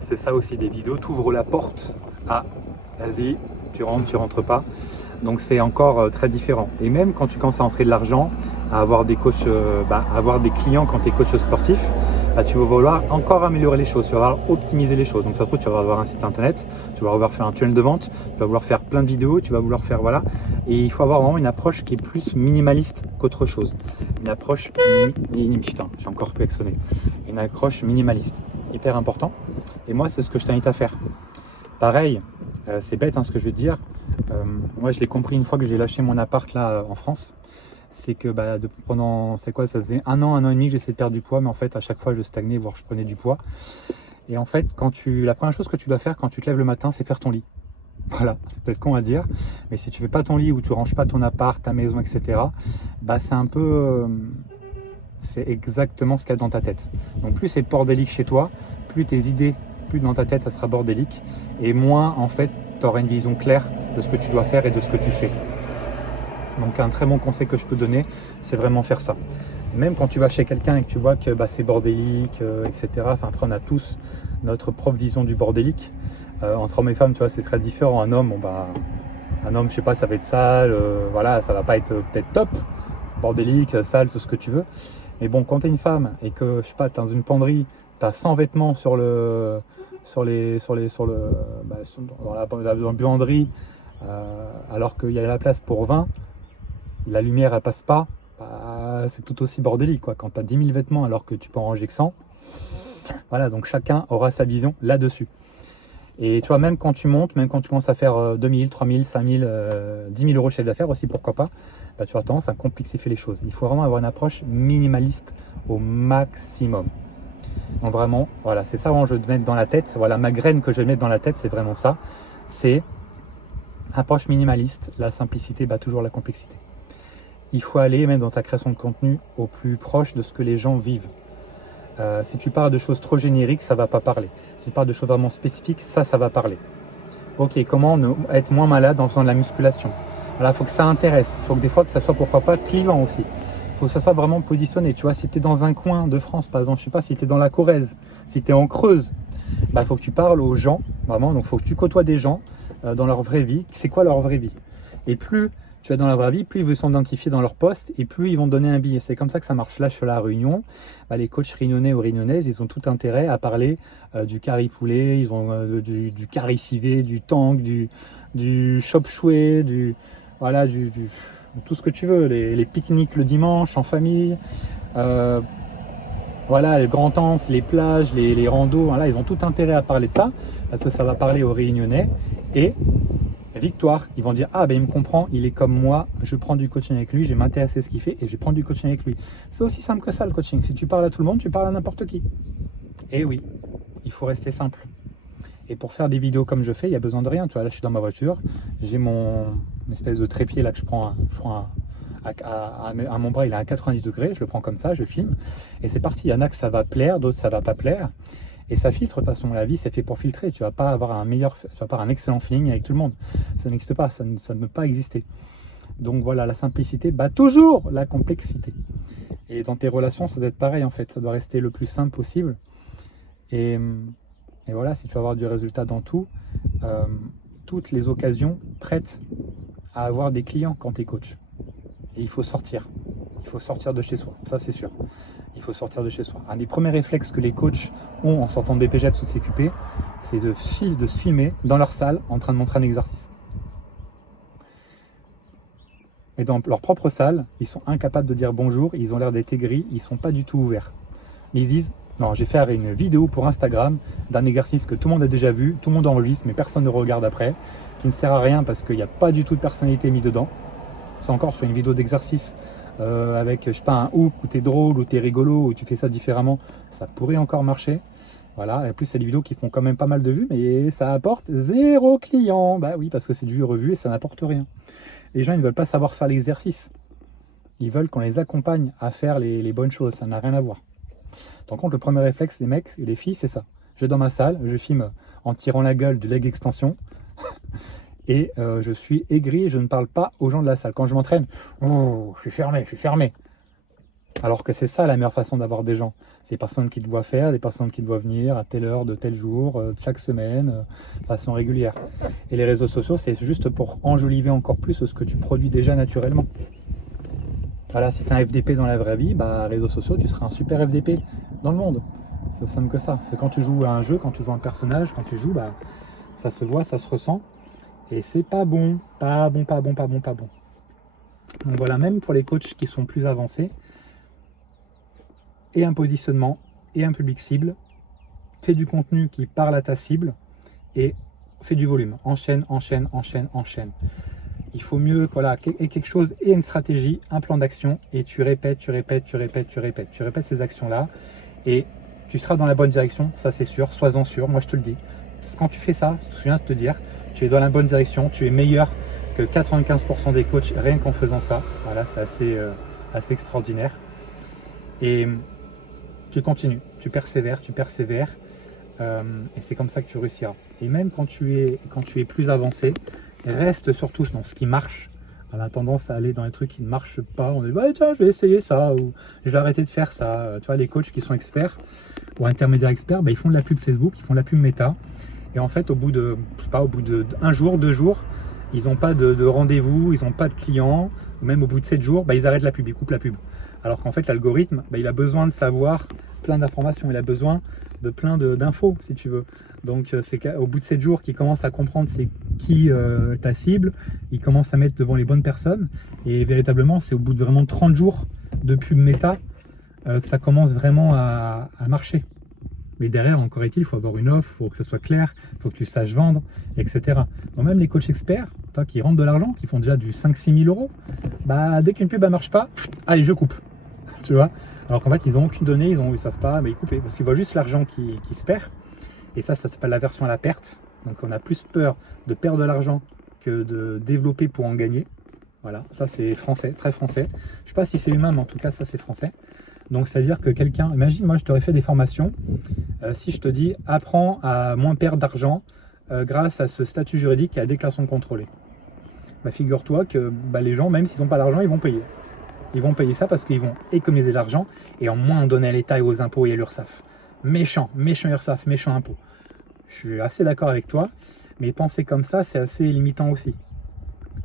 C'est ça aussi, des vidéos. Tu ouvres la porte à, vas-y, tu rentres pas. Donc, c'est encore très différent. Et même quand tu commences à entrer de l'argent, à avoir des coachs, avoir des clients quand tu es coach sportif, tu vas vouloir encore améliorer les choses, tu vas vouloir optimiser les choses. Donc ça se trouve, tu vas avoir un site internet, tu vas vouloir faire un tunnel de vente, tu vas vouloir faire plein de vidéos, tu vas vouloir faire voilà. Et il faut avoir vraiment une approche qui est plus minimaliste qu'autre chose. Une approche putain, j'ai encore klaxonné. Une approche minimaliste, hyper important. Et moi, c'est ce que je t'invite à faire. Pareil, c'est bête hein, ce que je vais te dire. Moi, je l'ai compris une fois que j'ai lâché mon appart là en France. C'est que pendant, ça faisait un an et demi que j'essayais de perdre du poids, mais en fait à chaque fois je stagnais, voire je prenais du poids. Et en fait, la première chose que tu dois faire quand tu te lèves le matin, c'est faire ton lit. Voilà, c'est peut-être con à dire, mais si tu fais pas ton lit ou tu ranges pas ton appart, ta maison, etc., c'est un peu, c'est exactement ce qu'il y a dans ta tête. Donc plus c'est bordélique chez toi, plus tes idées, plus dans ta tête ça sera bordélique, et moins en fait tu auras une vision claire de ce que tu dois faire et de ce que tu fais. Donc un très bon conseil que je peux donner, c'est vraiment faire ça. Même quand tu vas chez quelqu'un et que tu vois que c'est bordélique, etc. Enfin, après, on a tous notre propre vision du bordélique. Entre hommes et femmes, tu vois, c'est très différent. Un homme, je sais pas, ça va être sale, voilà, ça va pas être peut-être top, bordélique, sale, tout ce que tu veux. Mais bon, quand tu es une femme et que, je sais pas, tu es dans une penderie, tu as 100 vêtements dans la buanderie, alors qu'il y a la place pour 20, la lumière elle passe pas, c'est tout aussi bordélique quoi. Quand tu as 10 000 vêtements alors que tu peux en ranger que 100, voilà, donc chacun aura sa vision là-dessus. Et tu vois, même quand tu montes, même quand tu commences à faire 2000, 3000, 5000, 10 000 euros de chiffre d'affaires aussi, pourquoi pas, tu as tendance à complexifier les choses. Il faut vraiment avoir une approche minimaliste au maximum. Donc vraiment, voilà, c'est ça que je vais te mettre dans la tête. Voilà, ma graine que je vais mettre dans la tête, c'est vraiment ça. C'est approche minimaliste, la simplicité bat toujours la complexité. Il faut aller, même dans ta création de contenu, au plus proche de ce que les gens vivent. Si tu parles de choses trop génériques, ça ne va pas parler. Si tu parles de choses vraiment spécifiques, ça va parler. Ok, comment être moins malade en faisant de la musculation? Voilà, il faut que ça intéresse. Il faut que des fois que ça soit, pourquoi pas, clivant aussi. Il faut que ça soit vraiment positionné. Tu vois, si tu es dans un coin de France, par exemple, je sais pas, si tu es dans la Corrèze, si tu es en Creuse, il faut que tu parles aux gens, vraiment. Donc, il faut que tu côtoies des gens dans leur vraie vie. C'est quoi leur vraie vie? Et plus tu es dans la vraie vie, plus ils veulent s'identifier dans leur poste et plus ils vont te donner un billet. C'est comme ça que ça marche. Là, sur la Réunion, les coachs réunionnais ou réunionnaises, ils ont tout intérêt à parler du curry poulet, ils ont du curry civet, du tank, du chop chouet, voilà, tout ce que tu veux, les pique-niques le dimanche en famille, voilà, les grands anses, les plages, les randos, voilà, ils ont tout intérêt à parler de ça parce que ça va parler aux Réunionnais et victoire, ils vont dire ah ben il me comprend, il est comme moi, je prends du coaching avec lui, je vais m'intéresser à ce qu'il fait et je vais prendre du coaching avec lui. C'est aussi simple que ça le coaching. Si tu parles à tout le monde, tu parles à n'importe qui. Et oui, il faut rester simple. Et pour faire des vidéos comme je fais, il n'y a besoin de rien. Tu vois, là je suis dans ma voiture, j'ai mon espèce de trépied là que je prends à mon bras, il est à 90 degrés, je le prends comme ça, je filme et c'est parti. Il y en a que ça va plaire, d'autres ça va pas plaire. Et ça filtre, de toute façon, la vie, c'est fait pour filtrer. Tu vas pas avoir un excellent feeling avec tout le monde. Ça n'existe pas, ça ne peut pas exister. Donc voilà, la simplicité bat toujours la complexité. Et dans tes relations, ça doit être pareil en fait. Ça doit rester le plus simple possible. Et voilà, si tu veux avoir du résultat dans tout, toutes les occasions prêtes à avoir des clients quand tu es coach. Et il faut sortir. Il faut sortir de chez soi, ça c'est sûr. Il faut sortir de chez soi. Un des premiers réflexes que les coachs ont en sortant de BPJEPS ou de CQP, c'est de se filmer dans leur salle en train de montrer un exercice. Mais dans leur propre salle, ils sont incapables de dire bonjour, ils ont l'air d'être aigris, ils ne sont pas du tout ouverts. Mais ils disent, non, je vais faire une vidéo pour Instagram d'un exercice que tout le monde a déjà vu, tout le monde enregistre, mais personne ne regarde après, qui ne sert à rien parce qu'il n'y a pas du tout de personnalité mise dedans. C'est encore, je fais une vidéo d'exercice avec, je sais pas, un hook où tu es drôle, où tu es rigolo, où tu fais ça différemment, ça pourrait encore marcher. Voilà, et en plus, c'est des vidéos qui font quand même pas mal de vues, mais ça apporte 0 client. Bah oui, parce que c'est du vu revu et ça n'apporte rien. Les gens, ils ne veulent pas savoir faire l'exercice. Ils veulent qu'on les accompagne à faire les bonnes choses, ça n'a rien à voir. Donc, le premier réflexe des mecs et des filles, c'est ça. Je vais dans ma salle, je filme en tirant la gueule du leg extension. Et je suis aigri, je ne parle pas aux gens de la salle. Quand je m'entraîne, oh, je suis fermé. Alors que c'est ça la meilleure façon d'avoir des gens. C'est des personnes qui te voient faire, des personnes qui te voient venir à telle heure, de tel jour, chaque semaine, de façon régulière. Et les réseaux sociaux, c'est juste pour enjoliver encore plus ce que tu produis déjà naturellement. Voilà, si tu as un FDP dans la vraie vie, bah, réseaux sociaux, tu seras un super FDP dans le monde. C'est aussi simple que ça. C'est quand tu joues à un jeu, quand tu joues à un personnage, quand tu joues, bah, ça se voit, ça se ressent. Et c'est pas bon, pas bon. Donc voilà, même pour les coachs qui sont plus avancés, et un positionnement, et un public cible, fais du contenu qui parle à ta cible, et fais du volume. Enchaîne. Il faut mieux, voilà, et quelque chose, et une stratégie, un plan d'action, et tu répètes ces actions-là, et tu seras dans la bonne direction, ça c'est sûr, sois-en sûr, moi je te le dis. Parce que quand tu fais ça, je viens de te dire, tu es dans la bonne direction, tu es meilleur que 95% des coachs rien qu'en faisant ça. Voilà, c'est assez extraordinaire. Et tu continues, tu persévères, et c'est comme ça que tu réussiras. Et même quand tu es plus avancé, reste surtout dans ce qui marche. On a tendance à aller dans les trucs qui ne marchent pas. On dit ouais, tiens, je vais essayer ça, ou je vais arrêter de faire ça. Tu vois, les coachs qui sont experts ou intermédiaires experts, bah, ils font de la pub Facebook, ils font de la pub Meta. Et en fait, au bout de un jour, 2 jours, ils n'ont pas de rendez-vous, ils n'ont pas de clients, ou même au bout de 7 jours, bah, ils arrêtent la pub, ils coupent la pub. Alors qu'en fait, l'algorithme, bah, il a besoin de savoir plein d'informations, il a besoin de plein d'infos, si tu veux. Donc, c'est qu'au bout de 7 jours qu'il commence à comprendre c'est qui ta cible, il commence à mettre devant les bonnes personnes, et véritablement, c'est au bout de vraiment 30 jours de pub méta que ça commence vraiment à marcher. Mais derrière, encore est-il, il faut avoir une offre, il faut que ça soit clair, il faut que tu saches vendre, etc. Donc même les coachs experts, toi, qui rentrent de l'argent, qui font déjà du 5-6 000 euros, bah, dès qu'une pub ne marche pas, allez, je coupe. Tu vois. Alors qu'en fait, ils n'ont aucune donnée, ils ne savent pas, mais ils coupent. Parce qu'ils voient juste l'argent qui se perd. Et ça s'appelle la version à la perte. Donc on a plus peur de perdre de l'argent que de développer pour en gagner. Voilà, ça c'est français, très français. Je ne sais pas si c'est humain, mais en tout cas, ça c'est français. Donc, c'est-à-dire que quelqu'un, imagine, moi je t'aurais fait des formations, si je te dis, apprends à moins perdre d'argent grâce à ce statut juridique et à déclaration contrôlée. Bah, figure-toi que bah, les gens, même s'ils n'ont pas d'argent, ils vont payer. Ils vont payer ça parce qu'ils vont économiser l'argent et en moins donner à l'État et aux impôts et à l'URSSAF. Méchant URSSAF, méchant impôt. Je suis assez d'accord avec toi, mais penser comme ça, c'est assez limitant aussi.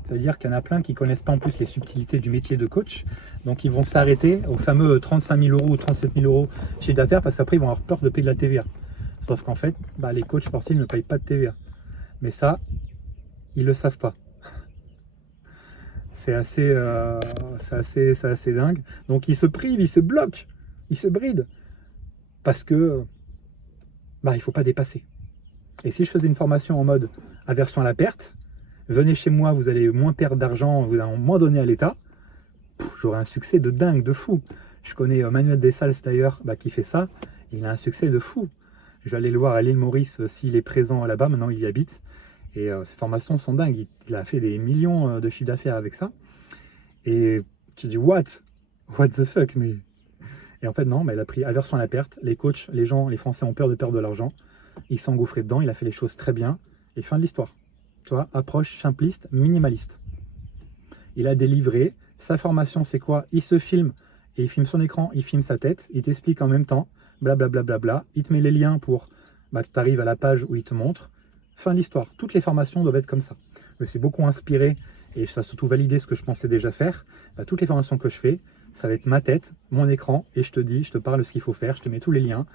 C'est-à-dire qu'il y en a plein qui ne connaissent pas en plus les subtilités du métier de coach. Donc ils vont s'arrêter au fameux 35 000 euros ou 37 000 euros chiffre d'affaires parce qu'après ils vont avoir peur de payer de la TVA. Sauf qu'en fait, bah, les coachs sportifs ne payent pas de TVA. Mais ça, ils ne le savent pas. C'est assez dingue. Donc ils se privent, ils se bloquent, ils se brident. Parce que bah, il ne faut pas dépasser. Et si je faisais une formation en mode aversion à la perte, venez chez moi, vous allez moins perdre d'argent, vous allez moins donner à l'État. J'aurai un succès de dingue, de fou. Je connais Manuel Dessalles d'ailleurs, qui fait ça. Il a un succès de fou. Je vais aller le voir à l'île Maurice s'il est présent là-bas. Maintenant, il y habite. Et ses formations sont dingues. Il a fait des millions de chiffres d'affaires avec ça. Et tu dis, what the fuck, mais... Et en fait, non, il a pris aversion à la perte. Les coachs, les gens, les Français ont peur de perdre de l'argent. Il s'est engouffré dedans. Il a fait les choses très bien. Et fin de l'histoire. Tu vois, approche simpliste, minimaliste. Il a délivré. Sa formation, c'est quoi? Il se filme. Et il filme son écran, il filme sa tête. Il t'explique en même temps. Blablabla. Bla, bla, bla. Il te met les liens pour que tu arrives à la page où il te montre. Fin de l'histoire. Toutes les formations doivent être comme ça. Je me suis beaucoup inspiré et ça a surtout validé ce que je pensais déjà faire. Toutes les formations que je fais, ça va être ma tête, mon écran, et je te parle de ce qu'il faut faire, je te mets tous les liens.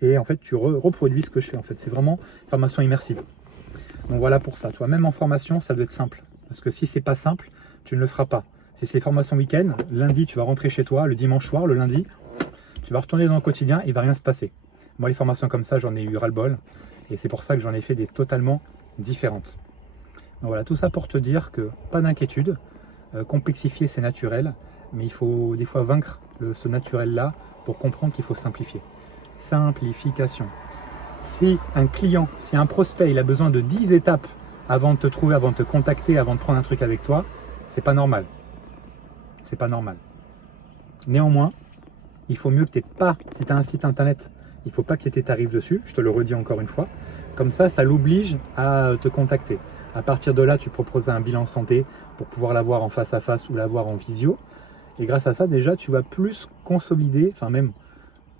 Et en fait, tu reproduis ce que je fais. En fait, c'est vraiment une formation immersive. Donc voilà pour ça. Tu vois, même en formation, ça doit être simple. Parce que si c'est pas simple, tu ne le feras pas. Si c'est formation week-end, lundi, tu vas rentrer chez toi, le dimanche soir, le lundi, tu vas retourner dans le quotidien, il ne va rien se passer. Moi, les formations comme ça, j'en ai eu ras-le-bol. Et c'est pour ça que j'en ai fait des totalement différentes. Donc voilà, tout ça pour te dire que pas d'inquiétude. Complexifier, c'est naturel. Mais il faut des fois vaincre ce naturel-là pour comprendre qu'il faut simplifier. Simplification. Si un client, si un prospect, il a besoin de 10 étapes avant de te trouver, avant de te contacter, avant de prendre un truc avec toi, c'est pas normal. C'est pas normal. Néanmoins, il faut mieux que tu n'aies pas, si tu as un site internet, il ne faut pas qu'il y ait tes tarifs dessus, je te le redis encore une fois. Comme ça l'oblige à te contacter. À partir de là, tu proposes un bilan santé pour pouvoir l'avoir en face à face ou l'avoir en visio. Et grâce à ça, déjà, tu vas plus consolider, enfin même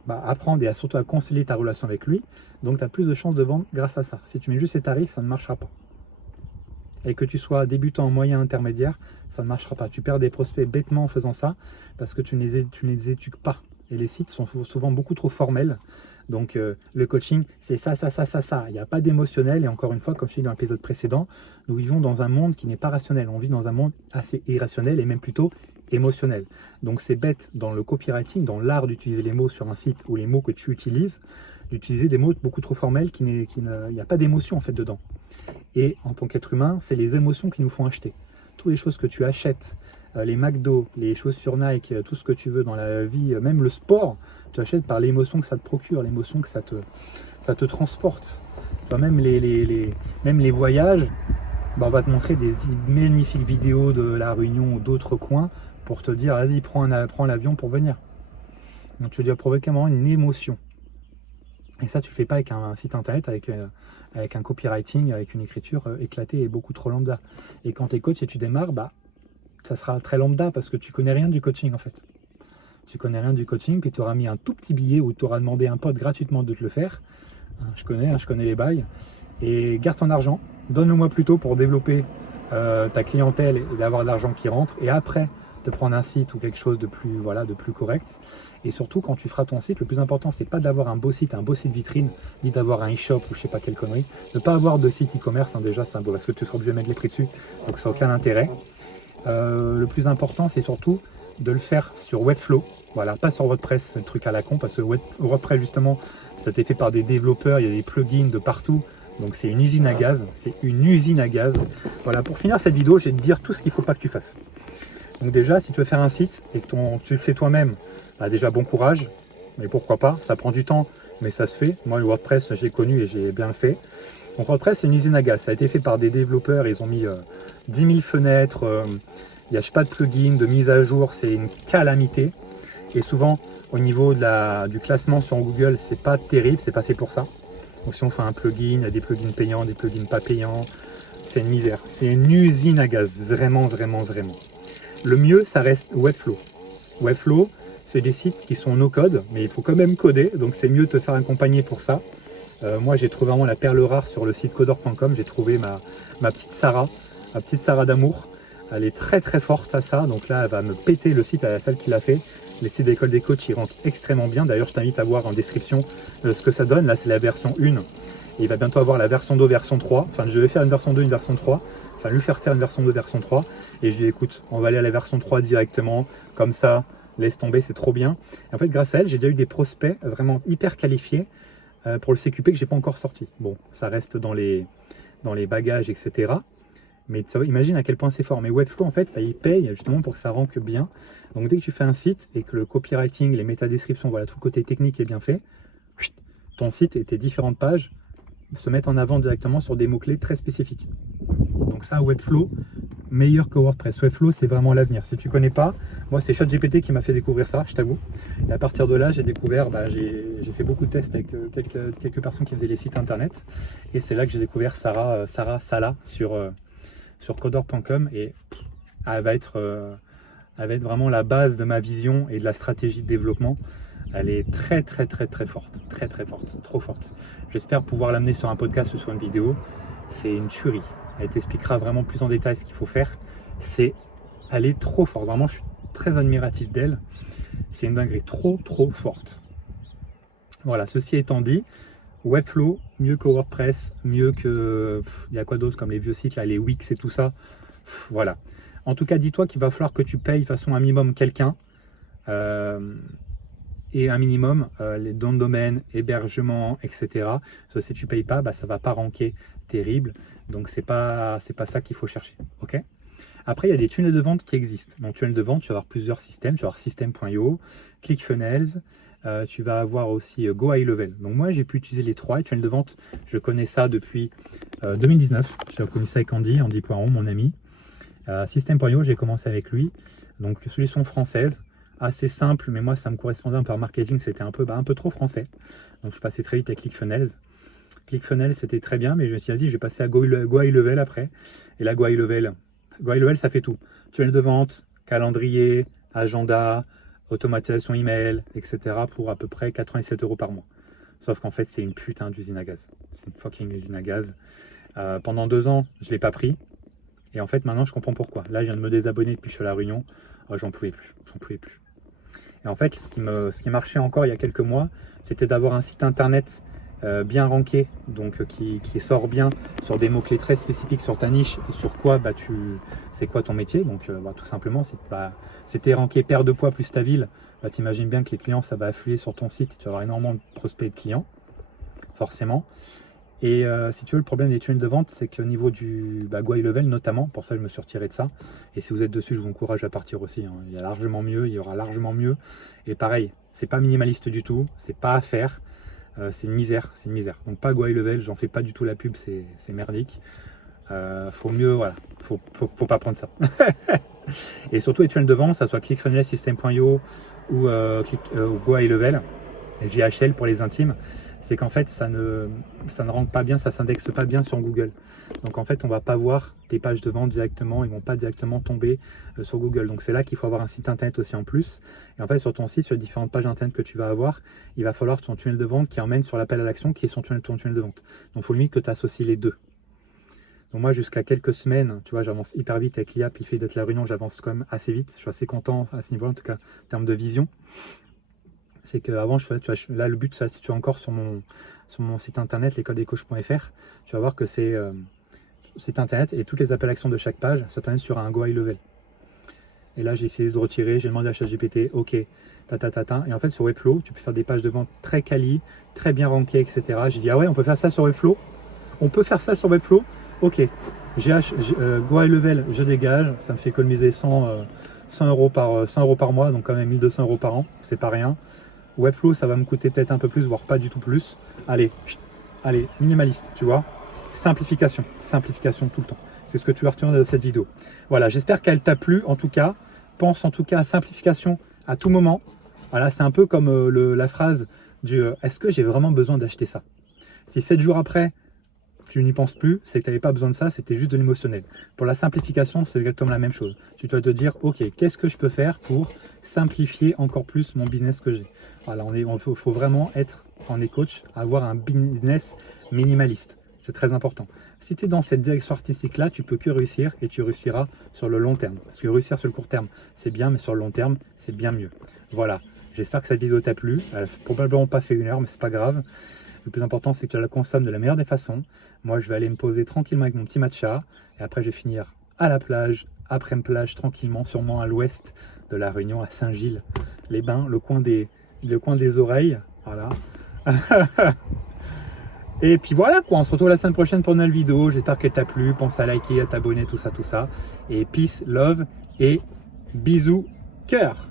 apprendre et surtout à consolider ta relation avec lui. Donc, tu as plus de chances de vendre grâce à ça. Si tu mets juste tes tarifs, ça ne marchera pas. Et que tu sois débutant, moyen, intermédiaire, ça ne marchera pas. Tu perds des prospects bêtement en faisant ça parce que tu ne les éduques pas. Et les sites sont souvent beaucoup trop formels. Donc le coaching, c'est ça. Il n'y a pas d'émotionnel. Et encore une fois, comme je dis dans l'épisode précédent, nous vivons dans un monde qui n'est pas rationnel. On vit dans un monde assez irrationnel et même plutôt émotionnel. Donc c'est bête dans le copywriting, dans l'art d'utiliser les mots sur un site ou les mots que tu utilises, d'utiliser des mots beaucoup trop formels il n'y a pas d'émotion en fait dedans. Et en tant qu'être humain, c'est les émotions qui nous font acheter. Toutes les choses que tu achètes, les McDo, les chaussures Nike, tout ce que tu veux dans la vie, même le sport, tu achètes par l'émotion que ça te procure, l'émotion que ça te transporte. Enfin, même les voyages, on va te montrer des magnifiques vidéos de la Réunion ou d'autres coins pour te dire, vas-y, prends l'avion pour venir. Donc tu dois provoquer vraiment une émotion. Et ça, tu ne le fais pas avec un site internet, avec un copywriting, avec une écriture éclatée et beaucoup trop lambda. Et quand tu es coach et tu démarres, ça sera très lambda parce que tu connais rien du coaching en fait. Tu connais rien du coaching, puis tu auras mis un tout petit billet où tu auras demandé à un pote gratuitement de te le faire. Je connais les bails. Et garde ton argent, donne-le-moi plutôt pour développer ta clientèle et d'avoir de l'argent qui rentre. Et après, de prendre un site ou quelque chose de plus correct. Et surtout, quand tu feras ton site, le plus important, c'est pas d'avoir un beau site vitrine, ni d'avoir un e-shop ou je sais pas quelle connerie. Ne pas avoir de site e-commerce, déjà, c'est un beau parce que tu seras obligé de mettre les prix dessus, donc ça n'a aucun intérêt. Le plus important, c'est surtout de le faire sur Webflow, voilà, pas sur WordPress, c'est le truc à la con, parce que WordPress, justement, ça a été fait par des développeurs, il y a des plugins de partout, donc c'est une usine à gaz, Voilà, pour finir cette vidéo, je vais te dire tout ce qu'il ne faut pas que tu fasses. Donc déjà, si tu veux faire un site et que tu le fais toi-même, déjà bon courage, mais pourquoi pas, ça prend du temps, mais ça se fait. Moi, le WordPress, j'ai connu et j'ai bien fait. Donc WordPress, c'est une usine à gaz, ça a été fait par des développeurs, ils ont mis 10 000 fenêtres, il n'y a pas de plugin, de mise à jour, c'est une calamité. Et souvent, au niveau du classement sur Google, c'est pas terrible, c'est pas fait pour ça. Donc si on fait un plugin, il y a des plugins payants, des plugins pas payants, c'est une misère. C'est une usine à gaz, vraiment. Le mieux, ça reste Webflow. Webflow, c'est des sites qui sont no-code, mais il faut quand même coder, donc c'est mieux de te faire accompagner pour ça. Moi, j'ai trouvé vraiment la perle rare sur le site codor.com. J'ai trouvé ma petite Sarah d'amour. Elle est très forte à ça, donc là, elle va me péter le site à celle qui l'a fait. Les sites d'école des coachs, ils rentrent extrêmement bien. D'ailleurs, je t'invite à voir en description ce que ça donne. Là, c'est la version 1. Et il va bientôt avoir la version 2, version 3. Enfin, je vais faire une version 2, une version 3. Enfin, lui faire une version 2, version 3. Et je dis, écoute, on va aller à la version 3 directement. Comme ça, laisse tomber, c'est trop bien. Et en fait, grâce à elle, j'ai déjà eu des prospects vraiment hyper qualifiés pour le CQP que j'ai pas encore sorti. Bon, ça reste dans les bagages, etc. Mais imagine à quel point c'est fort. Mais Webflow, en fait, bah, il paye justement pour que ça rank bien. Donc dès que tu fais un site et que le copywriting, les métadescriptions, voilà, tout le côté technique est bien fait, ton site et tes différentes pages se mettent en avant directement sur des mots-clés très spécifiques. Donc ça, Webflow, meilleur que WordPress. Webflow, c'est vraiment l'avenir. Si tu ne connais pas, moi, c'est ChatGPT qui m'a fait découvrir ça, je t'avoue. Et à partir de là, j'ai découvert, j'ai fait beaucoup de tests avec quelques personnes qui faisaient les sites internet. Et c'est là que j'ai découvert Sarah Sala sur codor.com. Et elle va être vraiment la base de ma vision et de la stratégie de développement. Elle est très forte, très forte, trop forte. J'espère pouvoir l'amener sur un podcast ou sur une vidéo. C'est une tuerie. Elle t'expliquera vraiment plus en détail ce qu'il faut faire. Elle est trop forte. Vraiment, je suis très admiratif d'elle. C'est une dinguerie, trop forte. Voilà, ceci étant dit, Webflow, mieux que WordPress, mieux que... Il y a quoi d'autre comme les vieux sites, là, les Wix et tout ça. Voilà. En tout cas, dis-toi qu'il va falloir que tu payes de façon un minimum quelqu'un. Et un minimum, les dons de domaine, hébergement, etc. Parce que si tu ne payes pas, bah, ça ne va pas ranker terrible. Donc, c'est pas ça qu'il faut chercher. Ok. Après, il y a des tunnels de vente qui existent. Donc, tunnel de vente, tu vas avoir plusieurs systèmes. Tu vas avoir System.io, ClickFunnels. Tu vas avoir aussi Go High Level. Donc, moi, j'ai pu utiliser les trois. Les tunnels de vente, je connais ça depuis 2019. J'ai connu ça avec Andy Poiron, mon ami. System.io, j'ai commencé avec lui. Donc, solution française. Assez simple, mais moi ça me correspondait un peu en marketing, c'était un peu trop français. Donc je passais très vite à ClickFunnels. ClickFunnels c'était très bien, mais je me suis dit, je vais passer à Go High Level après. Et là, Go High Level, ça fait tout. Tunnel de vente, calendrier, agenda, automatisation email, etc. pour à peu près 87 € par mois. Sauf qu'en fait, c'est une putain d'usine à gaz. C'est une fucking usine à gaz. Pendant 2 ans, je ne l'ai pas pris. Et en fait, maintenant, je comprends pourquoi. Là, je viens de me désabonner depuis que je suis à La Réunion. Oh, j'en pouvais plus. Et en fait, ce qui marchait encore il y a quelques mois, c'était d'avoir un site internet bien ranké, donc qui sort bien sur des mots-clés très spécifiques sur ta niche et sur quoi c'est quoi ton métier. Donc tout simplement, si tu es ranké paire de poids plus ta ville, bah, tu imagines bien que les clients, ça va affluer sur ton site et tu vas avoir énormément de prospects et de clients, forcément. Et si tu veux, le problème des tunnels de vente, c'est qu'au niveau du Go High Level notamment, pour ça je me suis retiré de ça. Et si vous êtes dessus, je vous encourage à partir aussi. Hein. Il y a largement mieux, il y aura largement mieux. Et pareil, c'est pas minimaliste du tout, c'est pas à faire. C'est une misère. Donc pas Go High Level, j'en fais pas du tout la pub, c'est merdique. Faut mieux, voilà, faut pas prendre ça. Et surtout les tunnels de vente, ça soit ClickFunnels, System.io ou Go High Level, et JHL pour les intimes. C'est qu'en fait, ça ne rentre pas bien, ça s'indexe pas bien sur Google. Donc en fait, on va pas voir tes pages de vente directement, ils vont pas directement tomber sur Google. Donc c'est là qu'il faut avoir un site internet aussi en plus. Et en fait, sur ton site, sur les différentes pages internet que tu vas avoir, il va falloir ton tunnel de vente qui emmène sur l'appel à l'action qui est ton tunnel de vente. Donc il faut limite que tu associes les deux. Donc moi, jusqu'à quelques semaines, tu vois, j'avance hyper vite avec l'IA, puis le fait d'être La Réunion, j'avance quand même assez vite. Je suis assez content à ce niveau, en tout cas, en termes de vision. C'est qu'avant, là, le but, ça, si tu es encore sur mon site internet, lescodescoach.fr, tu vas voir que c'est site internet et toutes les appels à action de chaque page, ça t'amène sur un Go High Level. Et là, j'ai essayé de retirer, j'ai demandé à ChatGPT, ok, et en fait, sur Webflow, tu peux faire des pages de vente très quali, très bien rankées, etc. J'ai dit, ah ouais, on peut faire ça sur Webflow? On peut faire ça sur Webflow? Ok, Go High Level, je dégage, ça me fait économiser 100 € par mois, donc quand même 1200 € par an, c'est pas rien. Webflow, ça va me coûter peut-être un peu plus, voire pas du tout plus. Allez, minimaliste, tu vois. Simplification tout le temps. C'est ce que tu vas retenir de cette vidéo. Voilà, j'espère qu'elle t'a plu. En tout cas, pense en tout cas à simplification à tout moment. Voilà, c'est un peu comme la phrase du est-ce que j'ai vraiment besoin d'acheter ça? Si 7 jours après, tu n'y penses plus, c'est que tu n'avais pas besoin de ça, c'était juste de l'émotionnel. Pour la simplification, c'est exactement la même chose. Tu dois te dire, ok, qu'est-ce que je peux faire pour simplifier encore plus mon business que j'ai? Voilà, faut vraiment être, en coach, avoir un business minimaliste. C'est très important. Si tu es dans cette direction artistique-là, tu peux que réussir et tu réussiras sur le long terme. Parce que réussir sur le court terme, c'est bien, mais sur le long terme, c'est bien mieux. Voilà, j'espère que cette vidéo t'a plu. Elle n'a probablement pas fait 1 heure, mais c'est pas grave. Le plus important, c'est que tu la consommes de la meilleure des façons. Moi, je vais aller me poser tranquillement avec mon petit matcha. Et après, je vais finir à la plage, après-plage, tranquillement, sûrement à l'ouest de La Réunion, à Saint-Gilles. Les bains, le coin des oreilles. Voilà. Et puis voilà quoi, on se retrouve la semaine prochaine pour une nouvelle vidéo. J'espère qu'elle t'a plu. Pense à liker, à t'abonner, tout ça, tout ça. Et peace, love et bisous, cœur.